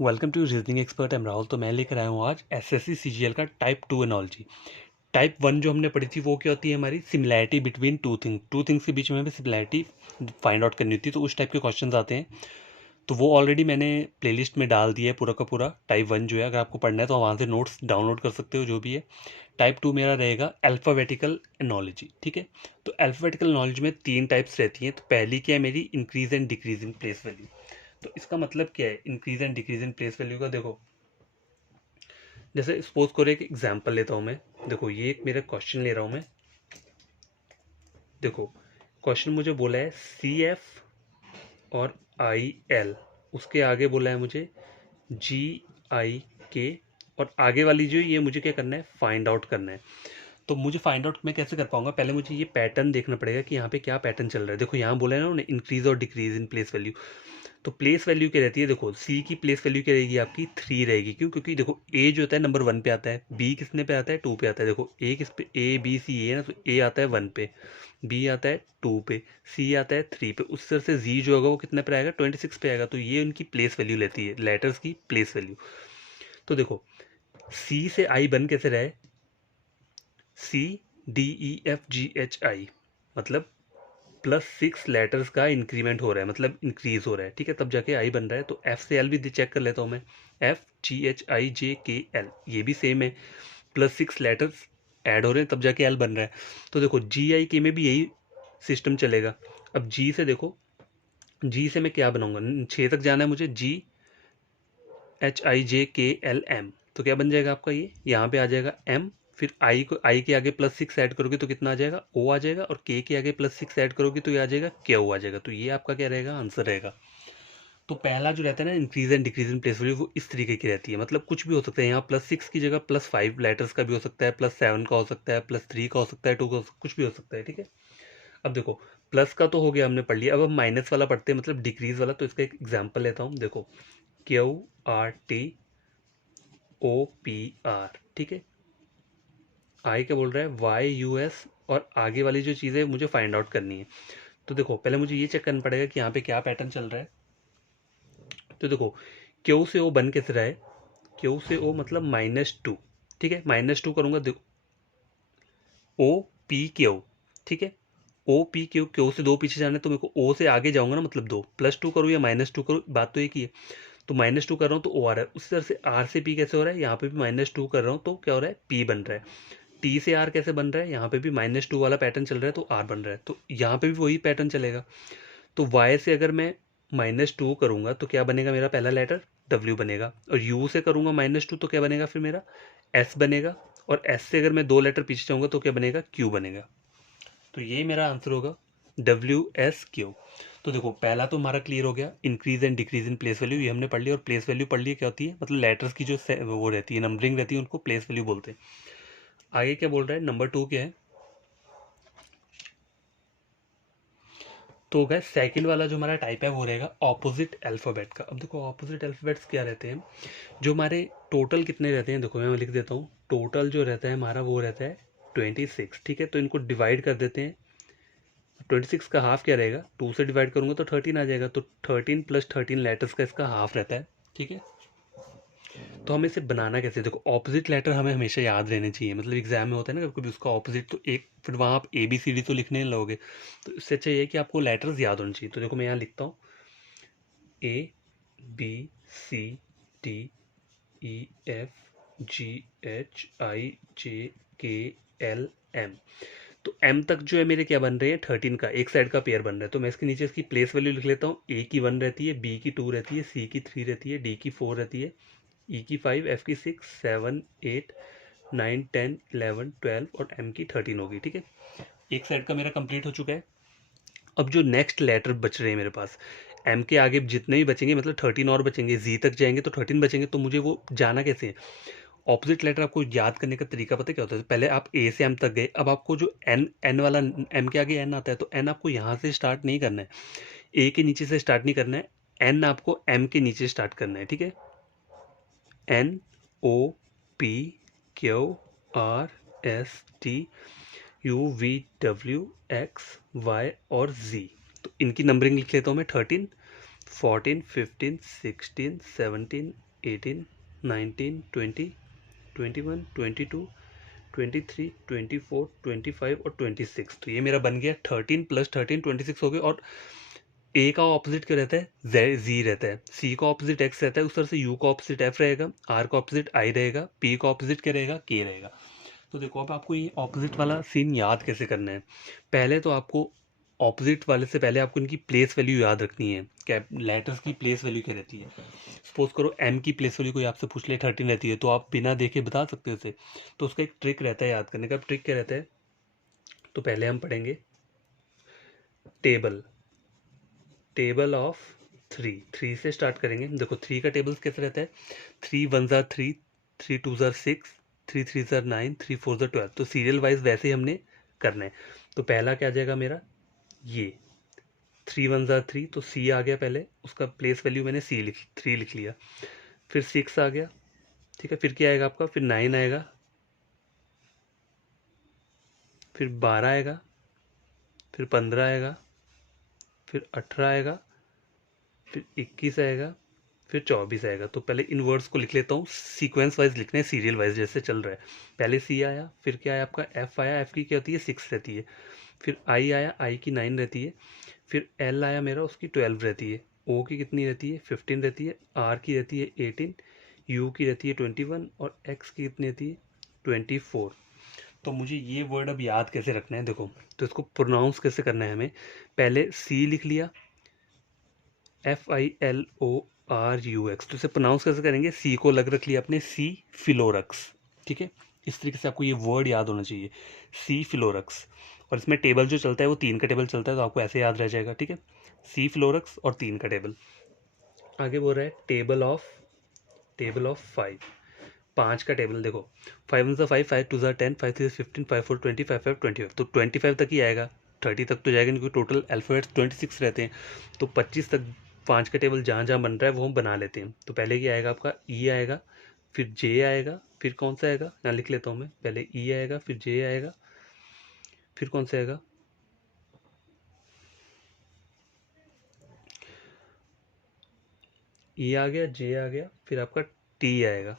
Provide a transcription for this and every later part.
Welcome to reasoning expert am Rahul. तो मैं लेकर आया हूँ आज एसएससी सीजीएल का टाइप 2 एनोलॉजी। टाइप 1 जो हमने पढ़ी थी वो क्या होती है, हमारी सिमिलैरिटी बिटवीन टू थिंग्स के बीच में हमें सिमिलैरिटी फाइंड आउट करनी होती है। तो उस टाइप के क्वेश्चंस आते हैं, तो वो ऑलरेडी मैंने प्लेलिस्ट में डाल दिया है पूरा का पूरा। टाइप 1 जो है, अगर आपको पढ़ना है तो वहाँ से नोट्स डाउनलोड कर सकते हो जो भी है। टाइप 2 मेरा रहेगा अल्फ़ाबेटिकल एनोलॉजी। ठीक है, तो अल्फ़ाबेटिकल एनोलॉजी में 3 टाइप्स रहती हैं। तो पहली क्या है मेरी, increase and decrease in place value. तो इसका मतलब क्या है increase and decrease in place value का? देखो, जैसे सपोज करो एक एग्जांपल लेता हूँ मैं। देखो, ये एक मेरा क्वेश्चन ले रहा हूँ मैं। देखो, क्वेश्चन मुझे बोला है CF और IL, उसके आगे बोला है मुझे GIK, और आगे वाली जो ये मुझे क्या करना है, फाइंड आउट करना है। तो मुझे फाइंड आउट मैं कैसे कर पाऊंगा? पहले मुझे ये पैटर्न देखना पड़ेगा कि यहाँ पे क्या पैटर्न चल रहा है। देखो, यहाँ बोला है ना उन्होंने इंक्रीज और डिक्रीज इन प्लेस वैल्यू। तो प्लेस वैल्यू क्या रहती है? देखो, सी की प्लेस वैल्यू क्या रहेगी आपकी, 3 रहेगी। क्यों? क्योंकि देखो, ए जो होता है नंबर 1 पे आता है, बी किसने पे आता है, 2 पे आता है। देखो, ए किस पे, A B C है ना, तो ए आता है 1 पे, बी आता है 2 पे, सी आता है 3 पे। उस तरह से जी जो होगा वो कितने पे आएगा, 26 पे आएगा। तो ये उनकी प्लेस वैल्यू लेती है, लेटर्स की प्लेस वैल्यू। तो देखो, सी से आई बन कैसे रहे, CDEFGHI, मतलब +6 लेटर्स का इंक्रीमेंट हो रहा है, मतलब इंक्रीज हो रहा है। ठीक है, तब जाके आई बन रहा है। तो एफ से एल भी चेक कर लेता हूँ मैं। FGHIJKL, ये भी सेम है, +6 लेटर्स ऐड हो रहे हैं तब जाके एल बन रहा है। तो देखो, GIK में भी यही सिस्टम चलेगा। अब जी से देखो, जी से मैं क्या बनाऊंगा, 6 तक जाना है मुझे, GHIJKLM। तो क्या बन जाएगा आपका, ये यहाँ पे आ जाएगा M, फिर आई को, आई के आगे +6 ऐड करोगे तो कितना आ जाएगा, O आ जाएगा, और K के आगे +6 ऐड करोगे तो ये आ जाएगा Q आ जाएगा। तो ये आपका क्या रहेगा, आंसर रहेगा। तो पहला जो रहता है ना, increase and decrease in place value, वो इस तरीके की रहती है। मतलब कुछ भी हो सकता है, यहाँ +6 की जगह +5 लेटर्स का भी हो सकता है, +7 का हो सकता है, +3 का हो सकता है, 2 का कुछ भी हो सकता है। ठीक है, अब देखो, प्लस का तो हो गया, हमने पढ़ लिया। अब हम माइनस वाला पढ़ते हैं, मतलब डिक्रीज वाला। तो इसका एक एग्जाम्पल लेता हूँ। देखो, QRTOPR, ठीक है, आई क्या बोल रहा है, YUS, और आगे वाली जो चीज़ें मुझे फाइंड आउट करनी है। तो देखो, पहले मुझे ये चेक करना पड़ेगा कि यहाँ पे क्या पैटर्न चल रहा है। तो देखो, क्यू से ओ बन कैसे रहा है, क्यू से ओ मतलब -2। ठीक है, -2 करूंगा, देखो, OPQ। ठीक है, OPQ, क्यू से 2 पीछे जाना है, तो मेरे को ओ से आगे जाऊंगा ना, मतलब 2, +2 करूँ या -2 करूँ, बात तो एक ही है। तो -2 कर रहा हूँ तो ओ आ रहा है। उसी तरह से आर से पी कैसे हो रहा है, यहाँ पे भी -2 कर रहा हूँ तो क्या हो रहा है, पी बन रहा है। टी से आर कैसे बन रहा है, यहाँ पे भी -2 वाला पैटर्न चल रहा है तो आर बन रहा है। तो यहाँ पे भी वही पैटर्न चलेगा। तो वाई से अगर मैं -2 करूँगा तो क्या बनेगा, मेरा पहला लेटर डब्ल्यू बनेगा। और यू से करूँगा -2 तो क्या बनेगा, फिर मेरा एस बनेगा। और एस से अगर मैं 2 लेटर पीछे जाऊँगा तो क्या बनेगा, क्यू बनेगा। तो ये मेरा आंसर होगा, WSQ। तो देखो, पहला तो हमारा क्लियर हो गया, increase and decrease in place value, ये हमने पढ़ लिया। और प्लेस वैल्यू पढ़ लिया क्या होती है, मतलब लेटर्स की जो वो रहती है, नंबरिंग रहती है, उनको प्लेस वैल्यू बोलते हैं। आगे क्या बोल रहा है, नंबर 2 क्या है। तो गैस, सेकंड वाला जो हमारा टाइप है वो रहेगा ऑपोजिट अल्फ़ाबेट का। अब देखो, ऑपोजिट अल्फ़ाबेट्स क्या रहते हैं, जो हमारे टोटल कितने रहते हैं। देखो, मैं लिख देता हूँ, टोटल जो रहता है हमारा वो रहता है 26। ठीक है, तो इनको डिवाइड कर देते हैं। 26 का हाफ क्या रहेगा, 2 से डिवाइड करूंगा तो 13 आ जाएगा। तो 13 + 13 लेटर्स का इसका हाफ रहता है। ठीक है, तो हमें इसे बनाना कैसे, देखो, ऑपोजिट लेटर हमें हमेशा याद रहने चाहिए। मतलब एग्जाम में होता है ना कभी कभी उसका ऑपोजिट, तो एक फिर वहाँ आप ABCD तो लिखने नहीं लगोगे। तो इससे अच्छा ये है कि आपको लेटर्स याद होने चाहिए। तो देखो, मैं यहाँ लिखता हूँ ABCDEFGHIJKLM। तो M तक जो है मेरे क्या बन रहे हैं, 13 का एक साइड का पेयर बन रहा है। तो मैं इसके नीचे इसकी प्लेस वैल्यू लिख लेता हूँ। A की 1 रहती है, B की 2 रहती है, C की 3 रहती है, D की 4 रहती है, E की 5, F की 6, 7, 8, 9, 10, 11, 12 और M की 13 होगी। ठीक है, एक साइड का मेरा कंप्लीट हो चुका है। अब जो नेक्स्ट लेटर बच रहे हैं मेरे पास, एम के आगे जितने भी बचेंगे, मतलब 13 और बचेंगे, जी तक जाएंगे तो 13 बचेंगे। तो मुझे वो जाना कैसे है, ऑपोजिट लेटर आपको याद करने का तरीका पता है क्या होता है। पहले आप ए से एम तक गए, अब आपको जो एन एन वाला, एम के आगे एन आता है, तो एन आपको यहाँ से स्टार्ट नहीं करना है, ए के नीचे से स्टार्ट नहीं करना है, एन आपको एम के नीचे स्टार्ट करना है। ठीक है, NOPQRST UVWXY और Z। तो इनकी नंबरिंग लिख लेता हूँ मैं, 13, 14, 15, 16, 17, 18, 19, 20, 21, 22, 23, 24, 25 और 26। तो ये मेरा बन गया 13 + 13 26 हो गए। और ए का ऑपोजिट क्या रहता है, जी रहता है। सी का ऑपोजिट एक्स रहता है, उस तरह से यू का ऑपोजिट एफ रहेगा, आर का ऑपोजिट आई रहेगा, पी का ऑपोजिट क्या रहेगा, के रहेगा। तो देखो अब आपको ये ऑपोजिट वाला सीन याद कैसे करना है। पहले तो आपको ऑपोजिट वाले से पहले आपको इनकी प्लेस वैल्यू याद रखनी है। क्या लेटर्स की प्लेस वैल्यू क्या रहती है। सपोज करो एम की प्लेस वैल्यू कोई आपसे पूछ ले 13 रहती है, तो आप बिना देखे बता सकते हो उसे। तो उसका एक ट्रिक रहता है याद करने का। ट्रिक क्या रहता है, तो पहले हम पढ़ेंगे table table of three. Three से स्टार्ट करेंगे। देखो थ्री का टेबल कैसे रहता है, 3 1 ज़ार 3, 3 2 ज़ार 6, 3 3 ज़ार 9, 3 4 ज़ार 12। तो सीरियल वाइज वैसे ही हमने करना है। तो पहला क्या आ जाएगा मेरा, ये 3 1 ज़ार 3, तो सी आ गया पहले, उसका प्लेस वैल्यू मैंने सी लिख 3 लिख लिया। फिर 6 आ गया, ठीक है। फिर क्या आएगा आपका, फिर 9 आएगा, फिर 12 आएगा, फिर 15 आएगा, फिर 18 आएगा, फिर 21 आएगा, फिर 24 आएगा। तो पहले इन वर्ड्स को लिख लेता हूँ, सीक्वेंस वाइज लिखना है, सीरियल वाइज जैसे चल रहा है। पहले सी आया, फिर क्या आया आपका एफ आया, एफ की क्या होती है 6 रहती है। फिर आई आया, आई की 9 रहती है। फिर एल आया मेरा, उसकी 12 रहती है। ओ की कितनी रहती है 15 रहती है। आर की रहती है 18, यू की रहती है 21 और एक्स की कितनी रहती है 24। तो मुझे ये वर्ड अब याद कैसे रखना है, देखो तो इसको प्रोनाउंस कैसे करना है हमें। पहले सी लिख लिया, FILORUX। तो इसे प्रोनाउंस कैसे करेंगे, सी को अलग रख लिया अपने, सी फिलोरक्स, ठीक है। इस तरीके से आपको ये वर्ड याद होना चाहिए, सी फिलोरक्स। और इसमें टेबल जो चलता है वो 3 का टेबल चलता है, तो आपको ऐसे याद रह जाएगा, ठीक है। सी फिलोरक्स और 3 का टेबल। आगे बोल रहा है टेबल ऑफ 5। 5 का टेबल देखो, 5 1 5, 5 2 10, 5 3 15, 5 4 20, 5 5 25। तो 25 तक ही आएगा, 30 तक तो जाएगा नहीं, क्योंकि टोटल अल्फ़ाबेट्स 26 रहते हैं। तो 25 तक 5 का टेबल जहाँ जहाँ बन रहा है वो हम बना लेते हैं। तो पहले क्या आएगा आपका ई आएगा, फिर जे आएगा, फिर कौन सा आएगा, यहाँ लिख लेता हूँ मैं, पहले ई आएगा, फिर जे आएगा, फिर कौन सा आएगा, ई आ गया, जे आ गया, फिर आपका टी आएगा।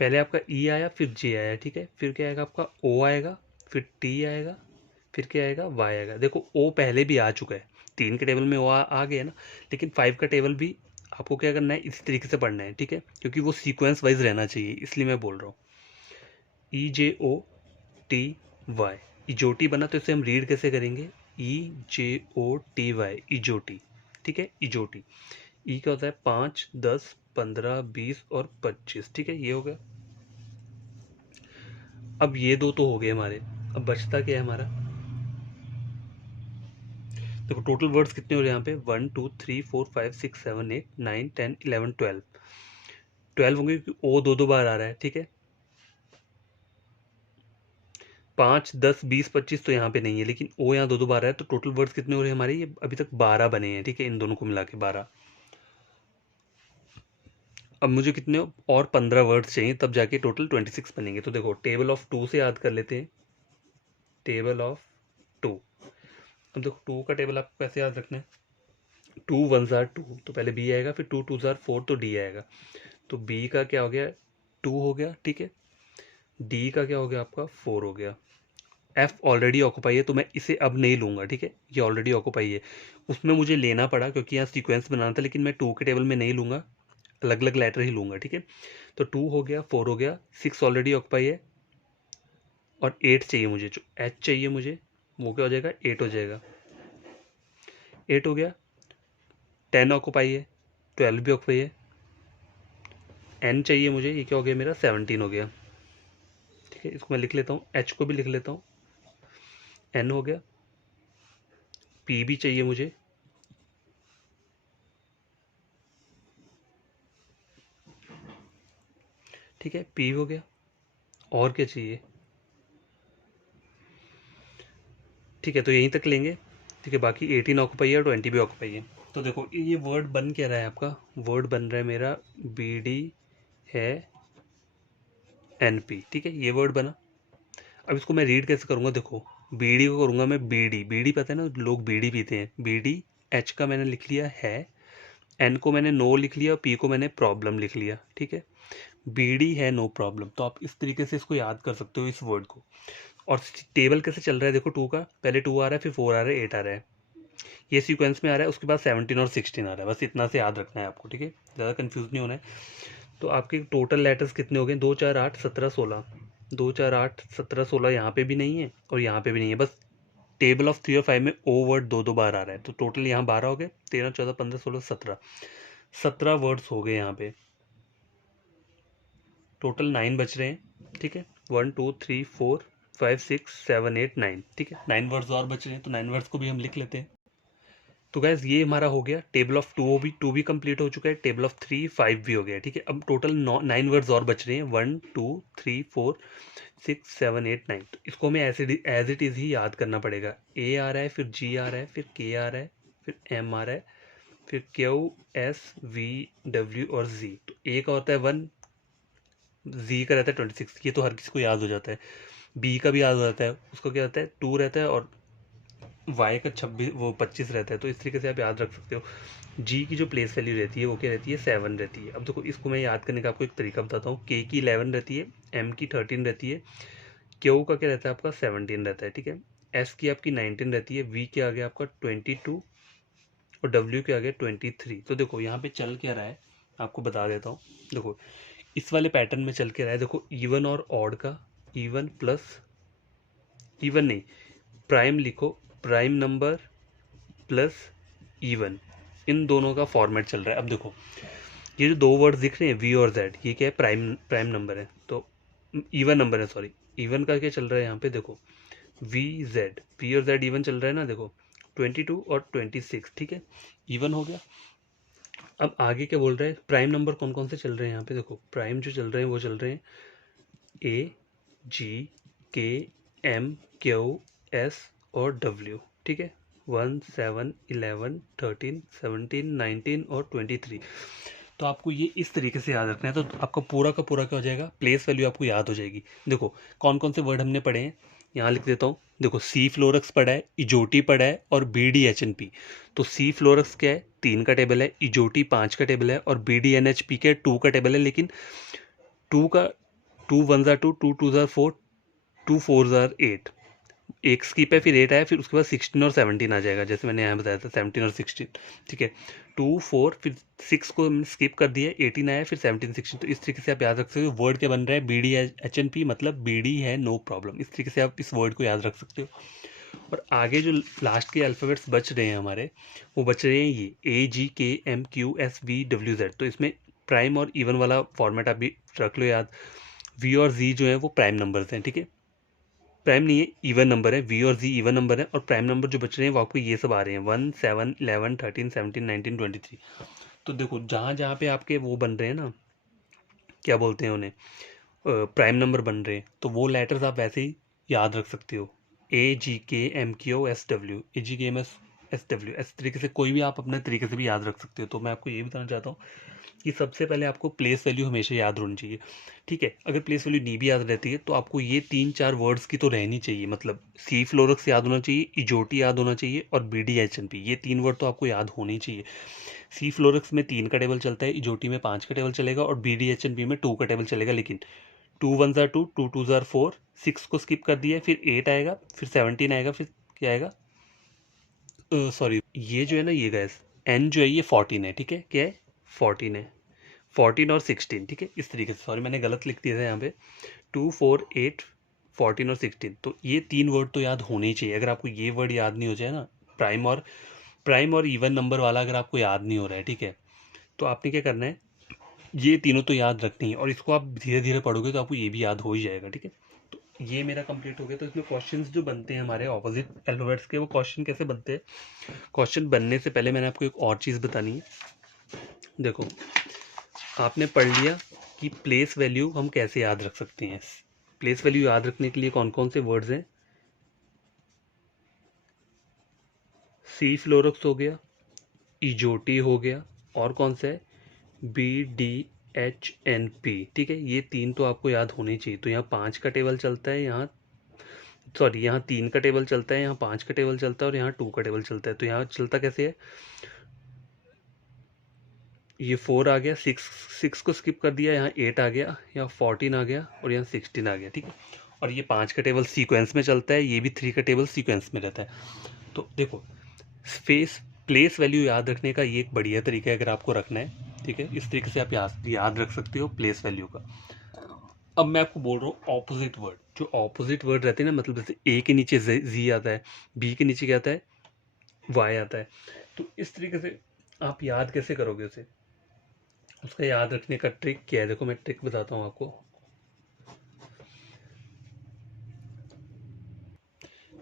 पहले आपका ई आया, फिर जे आया, ठीक है। फिर क्या आएगा आपका ओ आएगा, फिर टी आएगा, फिर क्या आएगा वाई आएगा। देखो ओ पहले भी आ चुका है, 3 के टेबल में ओ आ गया ना, लेकिन 5 का टेबल भी आपको क्या करना है, इसी तरीके से पढ़ना है, ठीक है। क्योंकि वो सीक्वेंस वाइज रहना चाहिए, इसलिए मैं बोल रहा हूँ। EJOTY, इजोटी बना, तो इसे हम रीड कैसे करेंगे, EJOTY, इजोटी, ठीक है। इजोटी, ई क्या होता है 5 10 15 20 और 25, ठीक है। ये हो गया। अब ये दो तो हो गए हमारे, अब बचता क्या है हमारा, देखो टोटल वर्ड्स कितने हो रहे हैं यहाँ पे, 1 2 3 4 5 6 7 8 9 10 11 12। 12 होंगे क्योंकि ओ दो दो बार आ रहा है, ठीक है। 5 10 20 25 तो यहाँ पे नहीं है, लेकिन ओ यहाँ दो दो बार आ रहा है। तो टोटल वर्ड्स कितने हो रहे हैं हमारे, ये अभी तक 12 बने हैं, ठीक है। इन दोनों को मिला के 12। अब मुझे कितने और 15 वर्ड्स चाहिए, तब जाके टोटल 26 बनेंगे। तो देखो टेबल ऑफ 2 से याद कर लेते हैं, टेबल ऑफ 2। अब देखो 2 का टेबल आपको कैसे याद रखना है, 2 1 ज़ार 2, तो पहले बी आएगा, फिर 2 2 ज़ार 4, तो डी आएगा। तो बी का क्या हो गया 2 हो गया, ठीक है। डी का क्या हो गया आपका 4 हो गया। एफ ऑलरेडी ऑक्यूपाई है, तो मैं इसे अब नहीं लूंगा, ठीक है। ये ऑलरेडी ऑक्यूपाई है, उसमें मुझे लेना पड़ा क्योंकि यहाँ सीक्वेंस बनाना था, लेकिन मैं 2 के टेबल में नहीं लूंगा, अलग अलग लेटर ही लूंगा, ठीक है। तो 2 हो गया, 4 हो गया, 6 ऑलरेडी ऑक्यूपाई है, और 8 चाहिए मुझे, जो एच चाहिए मुझे, वो क्या हो जाएगा 8 हो जाएगा। 8 हो गया, 10 ऑक्यूपाई है, 12 भी ऑक्यूपाई है, एन चाहिए मुझे, ये क्या हो गया मेरा 17 हो गया, ठीक है। इसको मैं लिख लेता हूँ, एच को भी लिख लेता हूँ, एन हो गया। पी भी चाहिए मुझे, ठीक है, पी हो गया। और क्या चाहिए, ठीक है। तो यहीं तक लेंगे, ठीक है। बाकी 18 ऑक्यूपाई है और 20 भी ऑक्यूपाई है। तो देखो ये वर्ड बन क्या रहा है आपका, वर्ड बन रहा है मेरा BD है NP, ठीक है। ये वर्ड बना। अब इसको मैं रीड कैसे करूँगा, देखो BD को करूँगा मैं BD, BD पता है ना, लोग बीड़ी पीते हैं, BD, एच का मैंने लिख लिया है, एन को मैंने नो लिख लिया और पी को मैंने प्रॉब्लम लिख लिया, ठीक है। बी डी है नो प्रॉब्लम, तो आप इस तरीके से इसको याद कर सकते हो इस वर्ड को। और टेबल कैसे चल रहा है देखो, 2 का पहले 2 आ रहा है, फिर 4 आ रहा है, 8 आ रहा है, ये सीक्वेंस में आ रहा है, उसके बाद 17 और 16 आ रहा है, बस इतना से याद रखना है आपको, ठीक है, ज़्यादा कंफ्यूज नहीं होना है। तो आपके टोटल लेटर्स कितने हो गए, 2 4 8 17 16, 2 4 8 17 16 यहाँ पे भी नहीं है और यहाँ पे भी नहीं है, बस टेबल ऑफ 3 और 5 में ओ वर्ड 2 बार आ रहा है, तो टोटल यहाँ 12 हो गए, 13 14 15 16 17, 17 वर्ड्स हो गए यहाँ पे, टोटल 9 बच रहे हैं, ठीक है। 1 2 3 4 5 6 7 8 9, ठीक है, 9 वर्ड्स और बच रहे हैं, तो 9 वर्ड्स को भी हम लिख लेते हैं। तो गैस ये हमारा हो गया, टेबल ऑफ 2 भी कंप्लीट हो चुका है, टेबल ऑफ 3 5 भी हो गया, ठीक है। अब टोटल 9 वर्ड्स और बच रहे हैं, 1 2 3 4 6 7 8 9, तो इसको हमें एज इट इज़ ही याद करना पड़ेगा। ए आ रहा है, फिर जी आ रहा है, फिर के आ रहा है, फिर एम आ रहा है, फिर क्यू एस वी डब्ल्यू और जी। तो ए का होता है 1, जी का रहता है 26, ये तो हर किसी को याद हो जाता है। बी का भी याद हो जाता है, उसको क्या रहता है 2 रहता है, और वाई का 26 वो 25 रहता है, तो इस तरीके से आप याद रख सकते हो। जी की जो प्लेस वैल्यू रहती है वो क्या रहती है 7 रहती है। अब देखो इसको मैं याद करने का आपको एक तरीका बताता हूँ। के की 11 रहती है, एम की 13 रहती है, क्यू का क्या रहता है आपका 17 रहता है, ठीक है। एस की आपकी 19 रहती है, वी के आगे आपका 22 और डब्ल्यू के आगे 23। तो देखो यहाँ पे चल क्या रहा है आपको बता देता हूँ। देखो इस वाले पैटर्न में चल के रहा है, देखो इवन और ऑड का, इवन प्लस, इवन नहीं, प्राइम लिखो, प्राइम नंबर प्लस इवन, इन दोनों का फॉर्मेट चल रहा है। अब देखो ये जो 2 वर्ड्स दिख रहे हैं वी और जेड, ये क्या है प्राइम प्राइम नंबर है, तो इवन नंबर है, सॉरी इवन का क्या चल रहा है यहाँ पे देखो, वी और जेड इवन चल रहा है ना, देखो 22 और 26, ठीक है, इवन हो गया। अब आगे क्या बोल रहे हैं, प्राइम नंबर कौन कौन से चल रहे हैं यहाँ पे देखो, प्राइम जो चल रहे हैं वो चल रहे हैं ए G K M Q S और डब्ल्यू, ठीक है, 1 7 11 13 17 19 और 23। तो आपको ये इस तरीके से याद रखना है, तो आपका पूरा का पूरा क्या हो जाएगा, प्लेस वैल्यू आपको याद हो जाएगी। देखो कौन कौन से वर्ड हमने पढ़े हैं, यहाँ लिख देता हूँ। देखो सी फ्लोरक्स पढ़ा है, इजोटी पढ़ा है और B D H N P. तो सी फ्लोरक्स क्या है 3 का टेबल है, इजोटी 5 का टेबल है और B D N H P के 2 का टेबल है, लेकिन 2 का 2 1 जार 2 2 2 जार 4 2 4 जार 8, एक स्किप है, फिर 8 आया, फिर उसके बाद 16 और 17 आ जाएगा, जैसे मैंने यहाँ बताया था 17 और 16, ठीक है। 2 4 फिर 6 को स्किप कर दिया, 18 आया, फिर 17 16। तो इस तरीके से आप याद रख सकते हो। वर्ड क्या बन रहा है, B D H N P, मतलब बी डी है नो प्रॉब्लम, इस तरीके से आप इस वर्ड को याद रख सकते हो। और आगे जो लास्ट के अल्फ़ाबेट्स बच रहे हैं हमारे, वो बच रहे हैं ये A G K M Q S V W Z. तो इसमें प्राइम और इवन वाला फॉर्मेट आप भी रख लो याद। वी और जी जो है वो प्राइम नंबर्स हैं, ठीक है, प्राइम नहीं है इवन नंबर है, वी और जी इवन नंबर है, और प्राइम नंबर जो बच रहे हैं वो आपको ये सब आ रहे हैं 1 7 11 13 17 19 23। तो देखो जहाँ जहाँ पे आपके वो बन रहे हैं ना, क्या बोलते हैं उन्हें, प्राइम नंबर बन रहे हैं, तो वो लेटर्स आप वैसे ही याद रख सकते हो, ए G K M Q S W, ए G K M S W, इस तरीके से कोई भी आप अपने तरीके से भी याद रख सकते हो। तो मैं आपको ये बताना चाहता हूँ कि सबसे पहले आपको प्लेस वैल्यू हमेशा याद होनी चाहिए, ठीक है। अगर प्लेस वैल्यू नहीं भी याद रहती है तो आपको ये 3 4 वर्ड्स की तो रहनी चाहिए, मतलब सी फ्लोरक्स याद होना चाहिए, इजोटी याद होना चाहिए और B D H N P, ये 3 वर्ड तो आपको याद होने ही चाहिए। सी फ्लोरक्स में 3 का टेबल चलता है, इजोटी में 5 का टेबल चलेगा और B D H N P में 2 का टेबल चलेगा, लेकिन 2 1 जार 2 2 2 जार 4, 6 को स्किप कर दिया, फिर 8 आएगा, फिर 17 आएगा, फिर क्या आएगा, सॉरी ये जो है ना, ये गैस एन जो है ये 14 है, ठीक है, क्या है 14 है, 14 और 16, ठीक है, इस तरीके से, सॉरी मैंने गलत लिख दिया था यहाँ पे, 2 4 8 14 और 16। तो ये 3 वर्ड तो याद होने ही चाहिए। अगर आपको ये वर्ड याद नहीं हो जाए ना, प्राइम और इवन नंबर वाला अगर आपको याद नहीं हो रहा है, ठीक है, तो आपने क्या करना है, ये तीनों तो याद रखनी है, और इसको आप धीरे धीरे पढ़ोगे तो आपको ये भी याद हो ही जाएगा, ठीक है। तो ये मेरा कंप्लीट हो गया। तो इसमें क्वेश्चंस जो बनते हैं हमारे ऑपोजिट अल्फाबेट्स के, वो क्वेश्चन कैसे बनते हैं, क्वेश्चन बनने से पहले मैंने आपको एक और चीज़ बतानी है। देखो आपने पढ़ लिया कि प्लेस वैल्यू हम कैसे याद रख सकते हैं। प्लेस वैल्यू याद रखने के लिए कौन कौन से वर्ड्स हैं, सी फ्लोरक्स हो गया, इजोटी हो गया, और कौन सा है, B D H N P, ठीक है, ये 3 तो आपको याद होने चाहिए। तो यहाँ 5 का टेबल चलता है, यहाँ सॉरी यहाँ 3 का टेबल चलता है, यहाँ 5 का टेबल चलता है और यहाँ 2 का टेबल चलता है। तो यहाँ चलता कैसे है, ये 4 आ गया, 6 को स्किप कर दिया, यहाँ 8 आ गया, यहाँ 14 आ गया और यहाँ 16 आ गया, ठीक है। और ये 5 का टेबल सीक्वेंस में चलता है, ये भी 3 का टेबल सीक्वेंस में रहता है। तो देखो स्पेस प्लेस वैल्यू याद रखने का ये एक बढ़िया तरीका है अगर आपको रखना है, ठीक है। इस तरीके से आप याद रख सकते हो प्लेस वैल्यू का। अब मैं आपको बोल रहा हूँ ऑपोजिट वर्ड, जो ऑपोजिट वर्ड रहते हैं ना, मतलब जैसे ए के नीचे जी आता है, बी के नीचे क्या आता है, वाई आता है। तो इस तरीके से आप याद कैसे करोगे उसे, उसका याद रखने का ट्रिक क्या है, देखो मैं ट्रिक बताता हूँ आपको।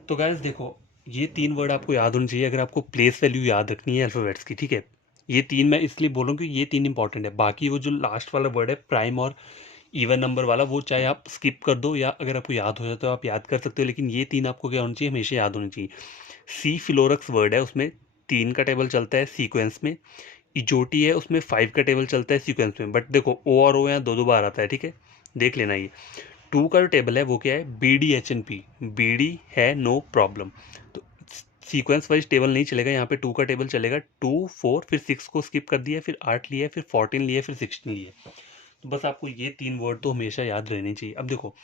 तो गाइस देखो, ये 3 वर्ड आपको याद होने चाहिए अगर आपको प्लेस वैल्यू याद रखनी है अल्फ़ाबेट्स की, ठीक है। ये 3 मैं इसलिए बोल रहा हूँ कि ये 3 इंपॉर्टेंट है। बाकी वो जो लास्ट वाला वर्ड है प्राइम और इवन नंबर वाला, वो चाहे आप स्किप कर दो या अगर आपको याद हो जाए तो आप याद कर सकते हो, लेकिन ये 3 आपको क्या होना चाहिए, हमेशा याद होनी चाहिए। सी फिलोरक्स वर्ड है, उसमें 3 का टेबल चलता है सीक्वेंस में। इजोटी है, उसमें 5 का टेबल चलता है सीक्वेंस में, बट देखो ओ और ओ यहाँ दो दो बार आता है, ठीक है, देख लेना। ये 2 का जो टेबल है वो क्या है, B D H N P, B D है नो प्रॉब्लम। तो सीक्वेंस वाइज टेबल नहीं चलेगा, यहाँ पे 2 का टेबल चलेगा, 2 4 फिर 6 को स्किप कर दिया, फिर 8 लिया, फिर 14 लिया, फिर 16 लिया। तो बस आपको ये 3 वर्ड तो हमेशा याद रहने चाहिए। अब देखो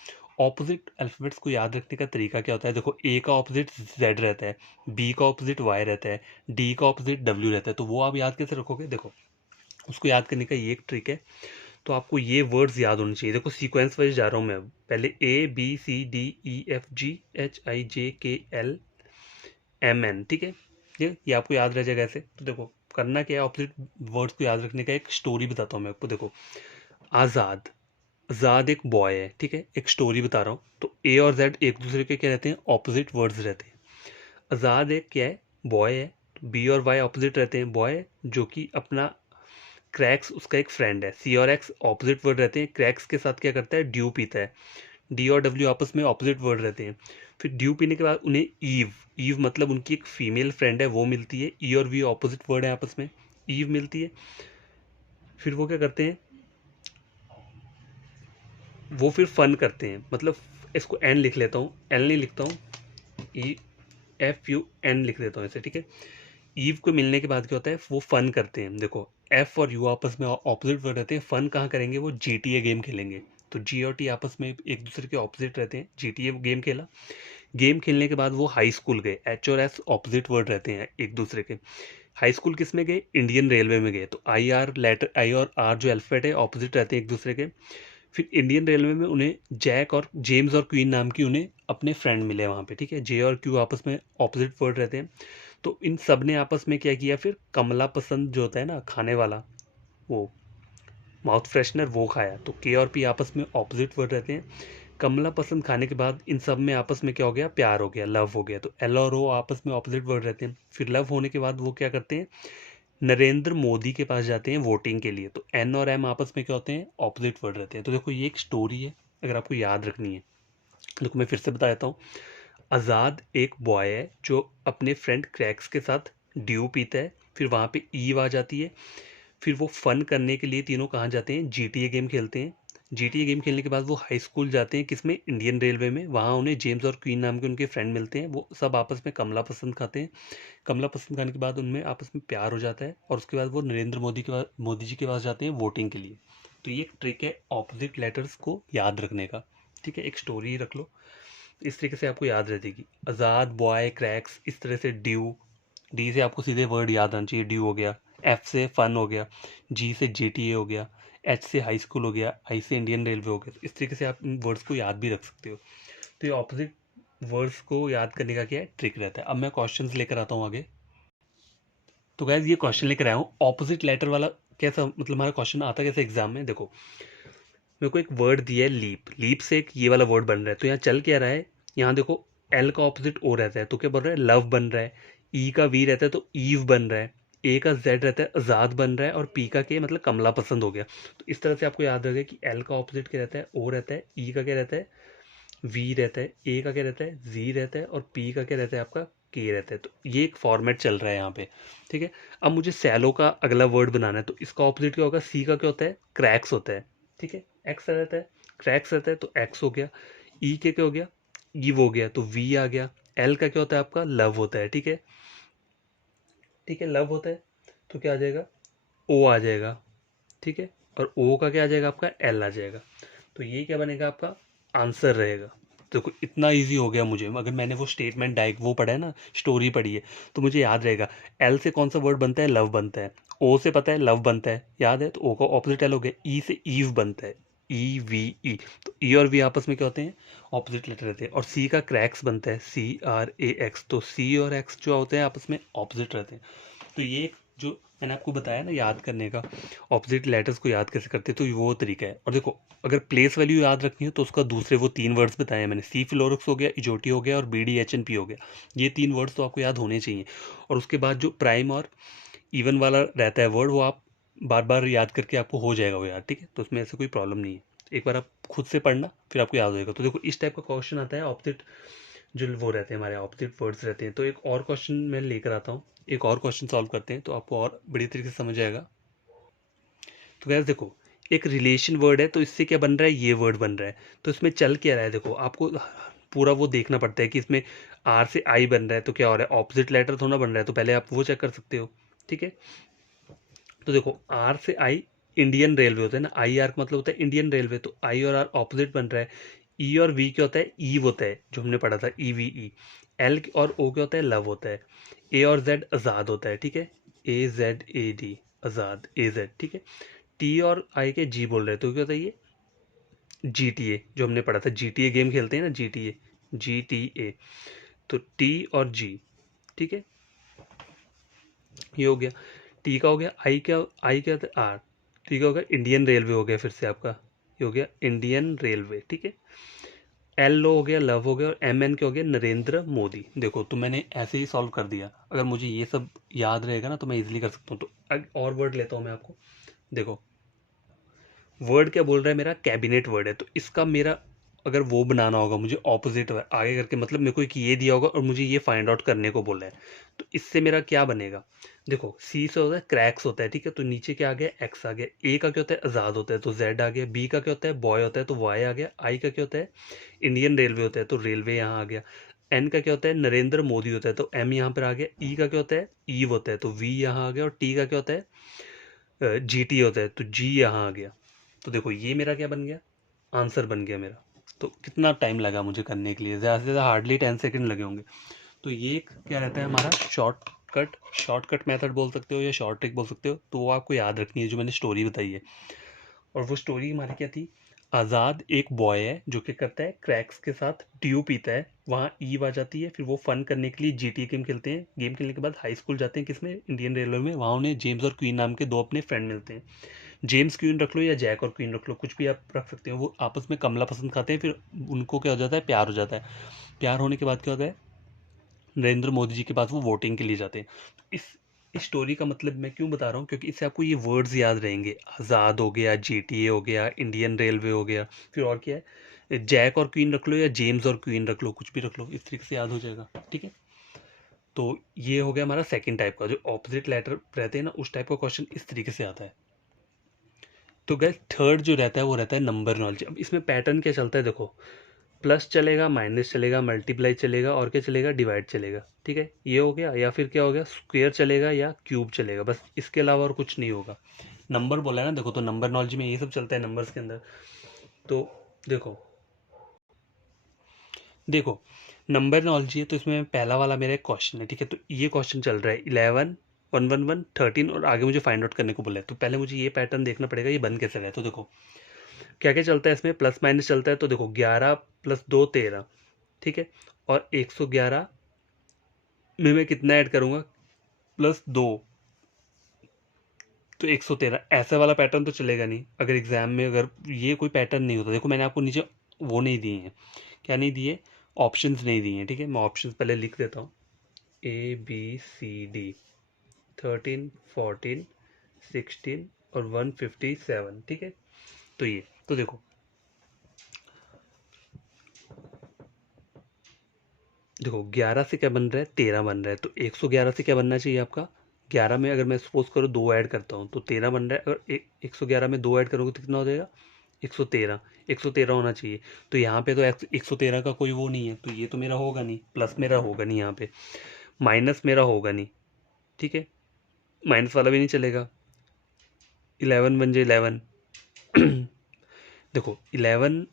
ऑपोजिट अल्फ़ाबेट्स को याद रखने का तरीका क्या होता है, देखो ए का ऑपोजिट जेड रहता है, बी का ऑपोजिट वाई रहता है, डी का ऑपोजिट डब्ल्यू रहता है। तो वो आप याद कैसे रखोगे, देखो उसको याद करने का ये एक ट्रिक है। तो आपको ये वर्ड्स याद होने चाहिए, देखो सीक्वेंस वाइज जा रहा हूँ मैं। पहले A B C D E F G H I J K L M N, ठीक है। ये आपको याद रह जाएगा ऐसे। तो देखो करना क्या है, ऑपोजिट वर्ड्स को याद रखने का एक स्टोरी बताता हूँ मैं आपको। देखो आज़ाद, आज़ाद एक बॉय है, ठीक है, एक स्टोरी बता रहा हूँ। तो ए और जेड एक दूसरे के क्या रहते हैं, ऑपोजिट वर्ड्स रहते हैं। आज़ाद एक क्या है, बॉय है। बी और वाई ऑपोजिट रहते हैं, बॉय जो कि अपना क्रैक्स उसका एक फ्रेंड है। सी और एक्स ऑपोजिट वर्ड रहते हैं, क्रैक्स के साथ क्या करता है, ड्यू पीता है। डी और डब्ल्यू आपस में ऑपोजिट वर्ड रहते हैं। फिर ड्यू पीने के बाद उन्हें ईव, ईव मतलब उनकी एक फीमेल फ्रेंड है वो मिलती है। ई और वी ऑपोजिट वर्ड है आपस में, ईव मिलती है। फिर वो क्या करते हैं, वो फिर फन करते हैं, मतलब इसको एन लिख लेता हूँ, एल नहीं लिखता हूँ, ई एफ यू एन लिख देता हूँ ऐसे, ठीक है। ईव को मिलने के बाद क्या होता है, वो फन करते हैं। देखो एफ और यू आपस में ऑपोजिट वर्ड रहते हैं, फन कहाँ करेंगे, वो जी टी ए गेम खेलेंगे। तो जी और टी आपस में एक दूसरे के ऑपोजिट रहते हैं, जी टी ए गेम खेला। गेम खेलने के बाद वो हाई स्कूल गए, एच और एस ऑपोजिट वर्ड रहते हैं एक दूसरे के। हाई स्कूल किस में गए, इंडियन रेलवे में गए। तो आई आर लेटर, आई और आर जो अल्फाबेट है ऑपोजिट रहते हैं एक दूसरे के। फिर इंडियन रेलवे में उन्हें जैक और जेम्स और क्वीन नाम की उन्हें अपने फ्रेंड मिले वहाँ पे, ठीक है। जे और क्यू आपस में ऑपोजिट वर्ड रहते हैं। तो इन सब ने आपस में क्या किया, फिर कमला पसंद जो होता है ना खाने वाला, वो माउथ फ्रेशनर, वो खाया। तो के और पी आपस में ऑपोजिट वर्ड रहते हैं। कमला पसंद खाने के बाद इन सब में आपस में क्या हो गया, प्यार हो गया, लव हो गया। तो एल और ओ आपस में ऑपोजिट वर्ड रहते हैं। फिर लव होने के बाद वो क्या करते हैं, नरेंद्र मोदी के पास जाते हैं वोटिंग के लिए। तो एन और एम आपस में क्या होते हैं, ऑपोजिट वर्ड रहते हैं। तो देखो ये एक स्टोरी है, अगर आपको याद रखनी है। देखो मैं फिर से बता देता हूँ। आज़ाद एक बॉय है जो अपने फ्रेंड क्रैक्स के साथ ड्यू पीता है। फिर वहाँ पे ईव आ जाती है। फिर वो फन करने के लिए तीनों कहाँ जाते हैं, जीटीए गेम खेलते हैं। जीटीए गेम खेलने के बाद वो हाई स्कूल जाते हैं, किसमें, इंडियन रेलवे में। वहाँ उन्हें जेम्स और क्वीन नाम के उनके फ्रेंड मिलते हैं। वो सब आपस में कमला पसंद खाते हैं। कमला पसंद खाने के बाद उनमें आपस में प्यार हो जाता है और उसके बाद वो नरेंद्र मोदी जी के पास जाते हैं वोटिंग के लिए। तो ये एक ट्रिक है ऑपोजिट लेटर्स को याद रखने का, ठीक है। एक स्टोरी रख लो, इस तरीके से आपको याद रहेगी। आज़ाद, बॉय, क्रैक्स, इस तरह से ड्यू। डी से आपको सीधे वर्ड याद आना चाहिए, ड्यू हो गया। एफ से फन हो गया। जी से जीटीए हो गया। एच से हाई स्कूल हो गया। आई से इंडियन रेलवे हो गया। इस तरीके से आप इन वर्ड्स को याद भी रख सकते हो। तो ये ऑपोजिट वर्ड्स को याद करने का क्या है, ट्रिक रहता है। अब मैं क्वेश्चंस लेकर आता हूँ आगे। तो गैस ये क्वेश्चन लेकर आया हूँ, ऑपोजिट लेटर वाला कैसा, मतलब हमारा क्वेश्चन आता कैसे एग्जाम में। देखो मेरे को एक वर्ड दिया है लीप, लीप से एक ये वाला वर्ड बन रहा है। तो यहाँ चल क्या रहा है, यहाँ देखो एल का ऑपोजिट ओ रहता है, तो क्या बन रहा है, लव बन रहा है। ई का वी रहता है तो ईव बन रहा है। ए का जेड रहता है, आज़ाद बन रहा है। और पी का के मतलब कमला पसंद हो गया। तो इस तरह से आपको याद रखेगा कि एल का ऑपोजिट क्या रहता है, ओ रहता है। ई का क्या रहता है, वी रहता है। ए का क्या रहता है, जी रहता है। और पी का क्या रहता है आपका, के रहता है। तो ये एक फॉर्मेट चल रहा है यहाँ पे, ठीक है। अब मुझे सैलो का अगला वर्ड बनाना है, तो इसका ऑपोजिट क्या होगा, सी का क्या होता है, क्रैक्स होता है, ठीक है। एक्स रहता है, क्रैक्स रहता है तो एक्स हो गया। ई के क्या हो गया, ईव हो गया तो वी आ गया। एल का क्या होता है आपका, लव होता है, ठीक है। ठीक है, लव होता है तो क्या आ जाएगा, ओ आ जाएगा, ठीक है, और ओ का क्या आ जाएगा आपका, एल आ जाएगा। तो ये क्या बनेगा आपका आंसर रहेगा। देखो इतना इजी हो गया मुझे, अगर मैंने वो स्टेटमेंट डाइक वो पढ़ा है ना, स्टोरी पढ़ी है, तो मुझे याद रहेगा एल से कौन सा वर्ड बनता है, लव बनता है। ओ से पता है लव बनता है, याद है, तो ओ का ऑपोजिट एल हो गया। ई से ईव बनता है, ई वी ई, तो ई और वी आपस में क्या होते हैं, ऑपोजिट लेटर रहते हैं। और सी का क्रैक्स बनता है, सी आर ए एक्स, तो सी और एक्स जो होते हैं आपस में ऑपोजिट रहते हैं। तो ये जो मैंने आपको बताया ना याद करने का, ऑपोजिट लेटर्स को याद कैसे करते हैं, तो वो तरीका है। और देखो अगर प्लेस वैल्यू याद रखनी हो तो उसका दूसरे वो 3 वर्ड्स बताए हैं मैंने, सी फिलोरक्स हो गया, इजोटी हो गया और B D H N P हो गया। ये 3 वर्ड्स तो आपको याद होने चाहिए। और उसके बाद जो प्राइम और इवन वाला रहता है वर्ड, वो आप बार बार याद करके आपको हो जाएगा वो याद, ठीक है, तो उसमें ऐसे कोई प्रॉब्लम नहीं है। एक बार आप खुद से पढ़ना, फिर आपको याद हो जाएगा। तो देखो इस टाइप का क्वेश्चन आता है, ऑपोजिट जो वो रहते हैं हमारे ऑपोजिट वर्ड्स रहते हैं। तो एक और क्वेश्चन मैं लेकर आता हूँ, एक और क्वेश्चन सॉल्व करते हैं, तो आपको और बड़ी तरीके से समझ आएगा। तो गैस देखो, एक रिलेशन वर्ड है, तो इससे क्या बन रहा है, ये वर्ड बन रहा है। तो इसमें चल क्या रहा है, देखो आपको पूरा वो देखना पड़ता है कि इसमें आर से आई बन रहा है, तो क्या हो रहा है, ऑपोजिट लेटर थोड़ा बन रहा है, तो पहले आप वो चेक कर सकते हो, ठीक है। तो देखो आर से आई इंडियन रेलवे होता है ना, आई आर का मतलब होता है इंडियन रेलवे, तो आई और आर ऑपोजिट बन रहा है। ई और वी क्या होता है, ईव होता है, जो हमने पढ़ा था, ई वी ई। एल और ओ क्या होता है, लव होता है। ए और जेड आज़ाद होता है, ठीक है, A Z A D, Azad, A Z, ठीक है। टी और आई के जी बोल रहे हैं, तो क्या होता है ये, जी टी ए, जो हमने पढ़ा था, जी टी ए गेम खेलते हैं ना, G T A, G T A. तो टी और जी, ठीक है, ये हो गया। टी का हो गया, आई क्या होता है, आर। टी का हो गया इंडियन रेलवे, हो गया फिर से आपका, ये हो गया इंडियन रेलवे, ठीक है। एल हो गया लव हो गया, और एम एन क्या हो गया, नरेंद्र मोदी। देखो तो मैंने ऐसे ही सॉल्व कर दिया, अगर मुझे ये सब याद रहेगा ना तो मैं इजीली कर सकता हूँ। तो और वर्ड लेता हूँ मैं आपको, देखो वर्ड क्या बोल रहा है मेरा, कैबिनेट वर्ड है, तो इसका मेरा अगर वो बनाना होगा मुझे ऑपोजिट आगे करके, मतलब मेरे को एक ये दिया होगा और मुझे ये फाइंड आउट करने को बोला है, तो इससे मेरा क्या बनेगा। देखो सी से होता है क्रैक्स होता है, ठीक है, तो नीचे क्या आ गया, एक्स आ गया। ए का क्या होता है, आज़ाद होता है, तो जेड आ गया। बी का क्या होता है, बॉय होता है, तो वाई आ गया। आई का क्या होता है, इंडियन रेलवे होता है, तो रेलवे यहाँ आ गया। एन का क्या होता है, नरेंद्र मोदी होता है, तो एम यहाँ पर आ गया। ई का क्या होता है, ईव होता है, तो वी यहाँ आ गया। और टी का क्या होता है, जी टी होता है, तो जी यहाँ आ गया। तो देखो ये मेरा क्या बन गया, आंसर बन गया मेरा। तो कितना टाइम लगा मुझे करने के लिए, ज़्यादा से ज़्यादा हार्डली 10 सेकेंड लगे होंगे। तो ये क्या रहता है हमारा शॉर्टकट मेथड बोल सकते हो या शॉर्ट ट्रिक बोल सकते हो। तो वो आपको याद रखनी है जो मैंने स्टोरी बताई है। और वो स्टोरी हमारी क्या थी, आज़ाद एक बॉय है जो क्या करता है, क्रैक्स के साथ ड्यू पीता है, वहाँ ईव आ जाती है, फिर वो फन करने के लिए जीटी गेम खेलते हैं। गेम खेलने के बाद हाई स्कूल जाते हैं, किसमें, इंडियन रेलवे में। वहाँ उन्हें जेम्स और क्वीन नाम के 2 अपने फ्रेंड मिलते हैं। जेम्स क्वीन रख लो या जैक और क्वीन रख लो, कुछ भी आप रख सकते हो। वो आपस में कमला पसंद खाते हैं, फिर उनको क्या हो जाता है, प्यार हो जाता है। प्यार होने के बाद क्या होता है, नरेंद्र मोदी जी के पास वो वोटिंग के लिए जाते हैं। इस स्टोरी का मतलब मैं क्यों बता रहा हूँ, क्योंकि इससे आपको ये वर्ड्स याद रहेंगे, आज़ाद हो गया, जीटीए हो गया, इंडियन रेलवे हो गया, फिर और क्या है, जैक और क्वीन रख लो या जेम्स और क्वीन रख लो, कुछ भी रख लो, इस तरीके से याद हो जाएगा, ठीक है। तो ये हो गया हमारा सेकंड टाइप का, जो ऑपोजिट लेटर रहते हैं ना, उस टाइप का क्वेश्चन इस तरीके से आता है। तो गैस थर्ड जो रहता है वो रहता है नंबर नॉलेज। अब इसमें पैटर्न क्या चलता है, देखो प्लस चलेगा, माइनस चलेगा, मल्टीप्लाई चलेगा, और क्या चलेगा, डिवाइड चलेगा, ठीक है, ये हो गया। या फिर क्या हो गया, स्क्वेयर चलेगा या क्यूब चलेगा, बस इसके अलावा और कुछ नहीं होगा। नंबर बोला है ना, देखो तो नंबर नॉलेज में ये सब चलता है नंबर्स के अंदर। तो देखो देखो नंबर नॉलेज है, तो इसमें पहला वाला मेरा एक क्वेश्चन है, ठीक है, तो ये क्वेश्चन चल रहा है 11 111 13, और आगे मुझे फाइंड आउट करने को बोला है। तो पहले मुझे ये पैटर्न देखना पड़ेगा, ये बन कैसे रहा है। तो देखो क्या क्या चलता है इसमें, प्लस माइनस चलता है, तो देखो 11 + 2 13, ठीक है, और 111 में मैं कितना ऐड करूंगा, +2, तो 113। ऐसा वाला पैटर्न तो चलेगा नहीं अगर एग्जाम में, अगर ये कोई पैटर्न नहीं होता। देखो मैंने आपको नीचे वो नहीं दिए हैं, क्या नहीं दिए, ऑप्शंस नहीं दिए हैं, ठीक है, मैं ऑप्शंस पहले लिख देता हूँ, ABCD 13 14 16 और 157, ठीक है। तो ये तो देखो 11 से क्या बन रहा है, 13 बन रहा है, तो 111 से क्या बनना चाहिए आपका, 11 में अगर मैं सपोज करो 2 ऐड करता हूँ तो 13 बन रहा है, अगर 111 में 2 ऐड करोगे तो कितना हो जाएगा, 113, 113 होना चाहिए। तो यहाँ पे तो 113 का कोई वो नहीं है, तो ये तो मेरा होगा नहीं, प्लस मेरा होगा नहीं यहाँ पे, माइनस मेरा होगा नहीं, ठीक है, माइनस वाला भी नहीं चलेगा, 11 बन जाए 11 देखो 11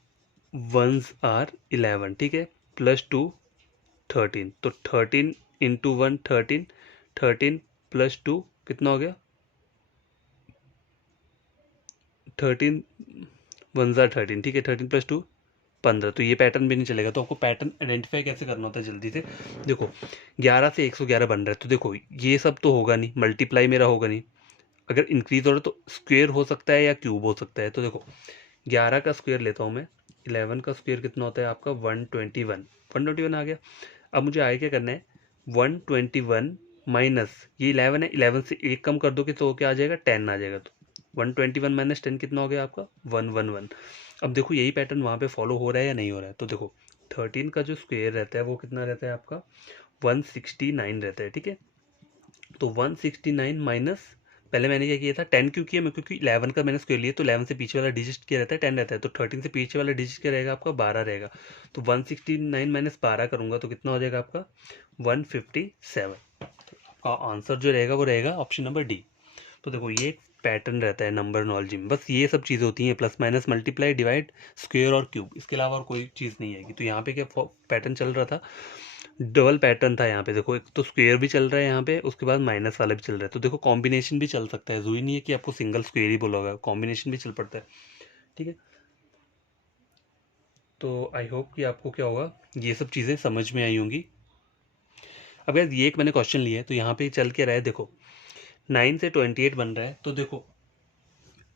वंस आर 11, ठीक है, +2 13, तो 13 इंटू 1 13, 13 +2 कितना हो गया 13 वन ज़ार 13, ठीक है, 13 + 2 15। तो ये पैटर्न भी नहीं चलेगा। तो आपको पैटर्न आइडेंटिफाई कैसे करना होता है जल्दी से, देखो 11 से 111 बन रहा है, तो देखो ये सब तो होगा नहीं, मल्टीप्लाई मेरा होगा नहीं। अगर इंक्रीज हो रहा है तो स्क्वेयर हो सकता है या क्यूब हो सकता है। तो देखो 11 का स्क्वेयर लेता हूँ मैं, 11 का स्क्वेयर कितना होता है आपका 121, 121 आ गया। अब मुझे आगे क्या करना है, 121 माइनस ये 11 है, 11 से एक कम कर दोगे तो क्या आ जाएगा 10 आ जाएगा। तो 121 माइनस 10 कितना हो गया आपका 111। अब देखो यही पैटर्न वहाँ पे फॉलो हो रहा है या नहीं हो रहा है। तो देखो 13 का जो स्क्वेयर रहता है वो कितना रहता है आपका 169 रहता है, ठीक है। तो 169 माइनस, पहले मैंने क्या किया था 10 क्यों किया मैं, क्योंकि 11 का मैंने स्क्वेयर लिया तो 11 से पीछे वाला डिजिट क्या रहता है 10 रहता है, तो 13 से पीछे वाला डिजिट क्या रहेगा आपका 12 रहेगा। तो 169 माइनस 12 करूंगा तो कितना हो जाएगा आपका 157। का आंसर जो रहेगा वो रहेगा ऑप्शन नंबर डी। तो देखो ये एक पैटर्न रहता है नंबर नॉलेज में, बस ये सब चीज़ें होती हैं, plus minus multiply divide square और क्यूब, इसके अलावा और कोई चीज़ नहीं आएगी। तो यहाँ पे क्या पैटर्न चल रहा था, डबल पैटर्न था यहाँ पे। देखो एक तो स्क्वेयर भी चल रहा है यहाँ पे, उसके बाद माइनस वाला भी चल रहा है। तो देखो कॉम्बिनेशन भी चल सकता है, जरूरी नहीं है कि आपको सिंगल स्क्वेयर ही बोला होगा, कॉम्बिनेशन भी चल पड़ता है, ठीक है। तो आई होप कि आपको क्या होगा ये सब चीज़ें समझ में आई होंगी। अब यार ये एक मैंने क्वेश्चन लिया है, तो यहाँ पे चल के रहा है, देखो 9 से 28 बन रहा है। तो देखो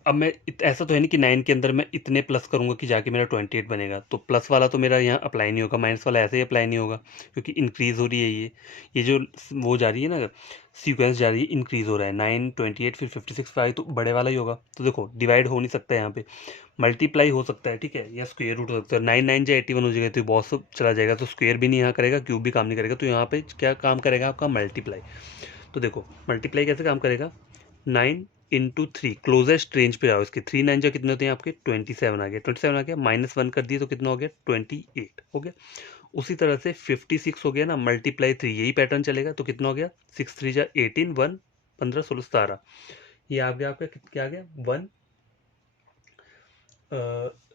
अब मैं ऐसा तो है नहीं कि 9 के अंदर मैं इतने प्लस करूंगा कि जाके मेरा 28 बनेगा, तो प्लस वाला तो मेरा यहाँ अप्लाई नहीं होगा, माइनस वाला ऐसे ही अप्लाई नहीं होगा, क्योंकि इंक्रीज हो रही है ये जो वो जा रही है ना सीक्वेंस जा रही है, इंक्रीज हो रहा है 9 28 फिर 56 5, तो बड़े वाला ही होगा। तो देखो डिवाइड हो नहीं सकता यहाँ पे, मल्टीप्लाई हो सकता है, ठीक है, या स्क्वेयर रूट हो सकता है। 9 9 या 81 हो जाएगा तो बहुत सब चला जाएगा, तो स्क्वेयर भी नहीं यहाँ करेगा, क्यूब भी काम नहीं करेगा, तो यहाँ पे क्या काम करेगा आपका मल्टीप्लाई। तो देखो मल्टीप्लाई कैसे काम करेगा, 9 × 3 क्लोजेस्ट रेंज पे आओ इसके, 3 9 जो कितने होते हैं आपके 27 आ गया, 27 आ गया, -1 कर दिए तो कितना हो गया 28 हो गया। उसी तरह से 56 हो गया ना, मल्टीप्लाई 3, यही पैटर्न चलेगा, तो कितना हो गया 6 3 जा 18 1 15 16 17, ये आ गया आपका क्या आ गया 1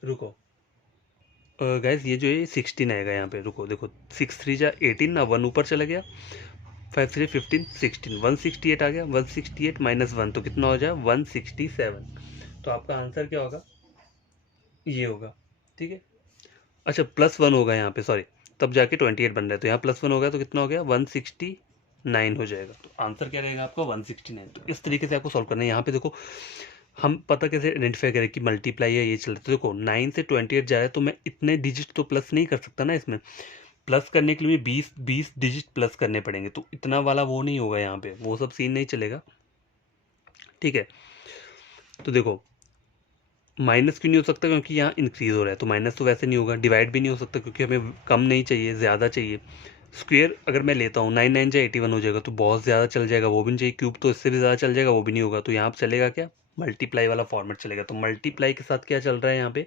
रुको गाइस ये जो है 16 आएगा यहाँ पे, रुको देखो 6 3 जा 18 ना, 1 ऊपर चला गया, 5 3 15 16, 168 आ गया, 168 -1 तो कितना हो जाए 167। तो आपका आंसर क्या होगा ये होगा, ठीक है। अच्छा +1 होगा यहाँ पे, सॉरी, तब जाके 28 बन रहा है, तो यहाँ +1 होगा तो कितना हो गया 169 हो जाएगा। तो आंसर क्या रहेगा आपका 169। तो इस तरीके से आपको सॉल्व करना है। यहाँ पे देखो हम पता कैसे आइडेंटिफाई करें कि मल्टीप्लाई है ये चल रहा है। तो देखो 9 से 28 जा रहा है, तो मैं इतने डिजिट तो प्लस नहीं कर सकता ना इसमें, प्लस करने के लिए 20 डिजिट प्लस करने पड़ेंगे, तो इतना वाला वो नहीं होगा यहाँ पे, वो सब सीन नहीं चलेगा, ठीक है। तो देखो माइनस क्यों नहीं हो सकता, क्योंकि यहाँ इंक्रीज हो रहा है, तो माइनस तो वैसे नहीं होगा, डिवाइड भी नहीं हो सकता क्योंकि हमें कम नहीं चाहिए ज़्यादा चाहिए। स्क्वेयर अगर मैं लेता हूँ 9 9 जा 81 हो जाएगा, तो बहुत ज़्यादा चल जाएगा, वो भी नहीं चाहिए। क्यूब तो इससे भी ज़्यादा चल जाएगा, वो भी नहीं होगा। तो यहाँ पर चलेगा क्या मल्टीप्लाई वाला फॉर्मेट चलेगा। तो मल्टीप्लाई के साथ क्या चल रहा है यहाँ पे,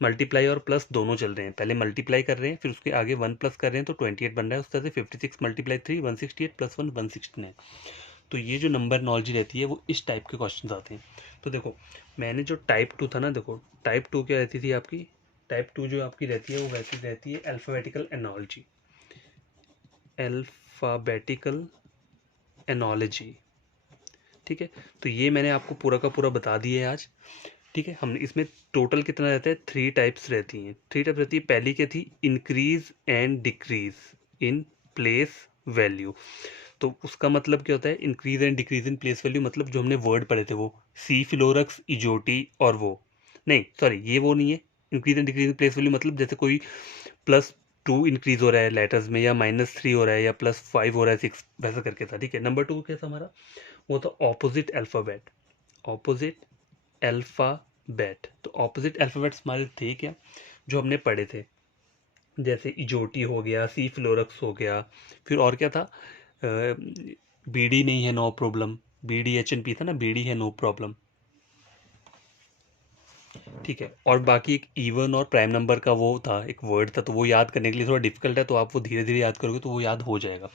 मल्टीप्लाई और प्लस दोनों चल रहे हैं, पहले मल्टीप्लाई कर रहे हैं फिर उसके आगे 1 प्लस कर रहे हैं, तो 28 बन रहा है। उस तरह से 56 × 3 168 + 1 169। तो ये जो नंबर नॉलेज रहती है वो इस टाइप के क्वेश्चन आते हैं। तो देखो मैंने जो टाइप 2 था ना, देखो टाइप 2 क्या रहती थी आपकी, टाइप 2 जो आपकी रहती है वो रहती है अल्फ़ाबेटिकल एनोलॉजी, अल्फ़ाबेटिकल एनोलॉजी, ठीक है। तो ये मैंने आपको पूरा का पूरा बता दिया है आज, ठीक है। हमने इसमें टोटल कितना रहता है 3 टाइप्स रहती हैं, 3 टाइप्स रहती है। पहली क्या थी increase and decrease in place value. तो उसका मतलब क्या होता है increase and decrease in place value, मतलब जो हमने वर्ड पढ़े थे वो सी फिलोरक्स इजोटी और वो नहीं, सॉरी ये वो नहीं है। Increase and decrease in place value मतलब जैसे कोई +2 इंक्रीज हो रहा है लेटर्स में, या -3 हो रहा है, या +5 हो रहा है 6, वैसा करके था, ठीक है। नंबर 2 क्या था हमारा, वो था ऑपोजिट अल्फ़ाबेट, ऑपोजिट अल्फ़ाबेट। तो ऑपोजिट अल्फ़ाबेट्स हमारे थे क्या जो हमने पढ़े थे, जैसे इजोटी हो गया, सी फ्लोरक्स हो गया, फिर और क्या था बीडी नहीं है नो प्रॉब्लम, BDHNP था ना, बीडी है नो प्रॉब्लम, ठीक है। और बाकी एक इवन और प्राइम नंबर का वो था एक वर्ड था, तो वो याद करने के लिए थोड़ा डिफिकल्ट है, तो आप वो धीरे धीरे याद करोगे तो वो याद हो जाएगा।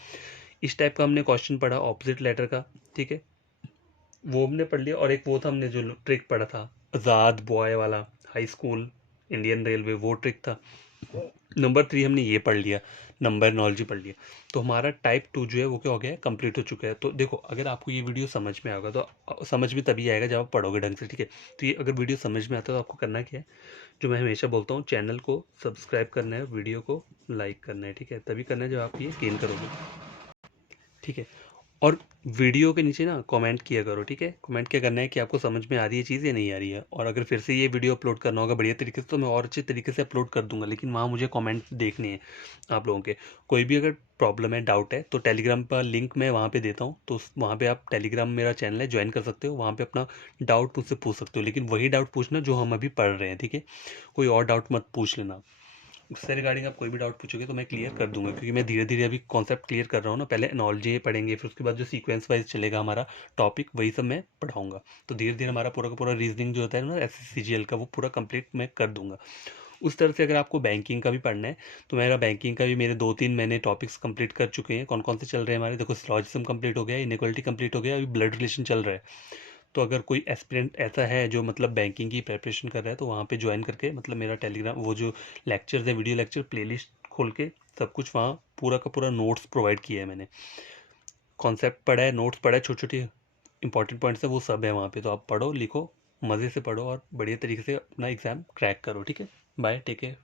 इस टाइप का हमने क्वेश्चन पढ़ा ऑपोजिट लेटर का, ठीक है। वो हमने पढ़ लिया, और एक वो था हमने जो ट्रिक पढ़ा था, आज़ाद बॉय वाला, हाई स्कूल इंडियन रेलवे, वो ट्रिक था। नंबर 3 हमने ये पढ़ लिया, नंबर नॉलेज पढ़ लिया। तो हमारा टाइप 2 जो है वो क्या हो गया है, कंप्लीट हो चुका है। तो देखो, अगर आपको ये वीडियो समझ में आएगा तो समझ में तभी आएगा जब आप पढ़ोगे ढंग से, ठीक है। तो ये अगर वीडियो समझ में आता है तो आपको करना क्या है, जो मैं हमेशा बोलता हूँ, चैनल को सब्सक्राइब करना है, वीडियो को लाइक करना है, ठीक है। तभी करना है जब आप ये गेन करोगे, ठीक है। और वीडियो के नीचे ना कमेंट किया करो, ठीक है। कमेंट क्या करना है कि आपको समझ में आ रही है चीज़ या नहीं आ रही है। और अगर फिर से ये वीडियो अपलोड करना होगा बढ़िया तरीके से तो मैं और अच्छे तरीके से अपलोड कर दूंगा, लेकिन वहाँ मुझे कमेंट देखने हैं आप लोगों के। कोई भी अगर प्रॉब्लम है, डाउट है, तो टेलीग्राम पर लिंक मैं वहाँ पे देता हूँ, तो वहाँ पे आप टेलीग्राम मेरा चैनल है, ज्वाइन कर सकते हो। वहाँ पे अपना डाउट मुझसे पूछ सकते हो, लेकिन वही डाउट पूछना जो हम अभी पढ़ रहे हैं, ठीक है। कोई और डाउट मत पूछ लेना। उससे रिगार्डिंग आप कोई भी डाउट पूछोगे तो मैं क्लियर कर दूंगा, क्योंकि मैं धीरे धीरे अभी कॉन्सेप्ट क्लियर कर रहा हूँ ना। पहले एनोलॉजी पढ़ेंगे, फिर उसके बाद जो सीक्वेंस वाइज चलेगा हमारा टॉपिक, वही सब मैं पढ़ाऊंगा। तो धीरे धीरे हमारा पूरा का पूरा रीजनिंग जो होता है ना SSCGL का, वो पूरा कंप्लीट मैं कर दूंगा। उस तरह से अगर आपको बैंकिंग का भी पढ़ना है तो मेरा बैंकिंग का भी, मेरे 2-3 महीने टॉपिक्स कंप्लीट कर चुके हैं। कौन कौन से चल रहे हैं हमारे, देखो, सिलॉजिज्म कंप्लीट हो गया, इनइक्वालिटी कंप्लीट हो गया, अभी ब्लड रिलेशन चल रहा है। तो अगर कोई एस्पिरेंट ऐसा है जो मतलब बैंकिंग की प्रिपरेशन कर रहा है, तो वहाँ पे ज्वाइन करके, मतलब मेरा टेलीग्राम, वो जो लेक्चर्स है, वीडियो लेक्चर प्लेलिस्ट खोल के सब कुछ वहाँ पूरा का पूरा नोट्स प्रोवाइड किया है मैंने। कॉन्सेप्ट पढ़ा है, नोट्स पढ़ा है, छोटे छोटे इंपॉर्टेंट पॉइंट्स है, वो सब है वहाँ पे। तो आप पढ़ो, लिखो, मज़े से पढ़ो और बढ़िया तरीके से अपना एग्ज़ाम क्रैक करो, ठीक है। Bye, take care.